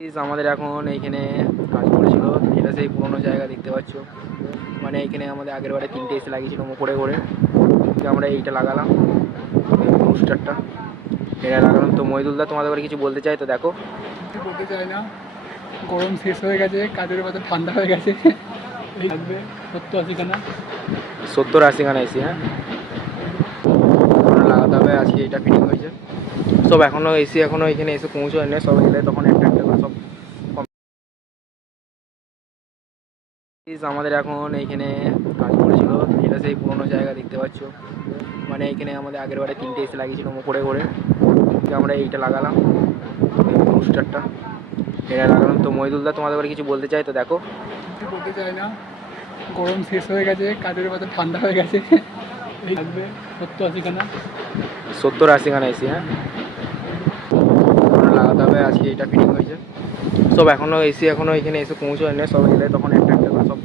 আমাদের এখন এইখানে কাজ করেছিল, এটা সেই পুরোনো জায়গা দেখতে পাচ্ছ। মানে এইখানে আমাদের আগের বারে 3টে এসে লাগিয়েছিল মুখরে করে, আমরা এইটা লাগালাম পোস্টারটা, এটা লাগালাম। তো মহিদুলদা তোমাদের বারে কিছু বলতে চাই, তো দেখো। কিছু বলতে চাই না, গরম শেষ হয়ে গেছে, কাজের মতো ঠান্ডা হয়ে গেছে। এই লাগবে 70-80খানা। 70-80খানা এসি, হ্যাঁ লাগাতে হবে। আজকে এটা ফিটিং হয়েছে সব, এখনও এসি এখনও এখানে এসে পৌঁছয় না, সব এলে তখন একটা একটা করে সব। আমাদের এখন এইখানে কাজ করেছিল, এটা সেই পুরোনো জায়গা দেখতে পাচ্ছ। মানে এইখানে আমাদের আগের বারে 3টে এসে লাগিয়েছিল মুখরে করে, আমরা এইটা লাগালাম পোস্টারটা, এটা লাগালাম। তো মহিদুলদা তোমাদের বারে কিছু বলতে চাই, তো দেখো। কিছু বলতে চাই না, গরম শেষ হয়ে গেছে, কাজের মতো ঠান্ডা হয়ে গেছে। এই লাগবে 70-80খানা। 70-80খানা এসি, হ্যাঁ লাগাতে হবে। আজকে এটা ফিটিং হয়েছে সব, এখনও এসি এখনও এখানে এসে পৌঁছয় না, সব এলে তখন একটা একটা করে সব।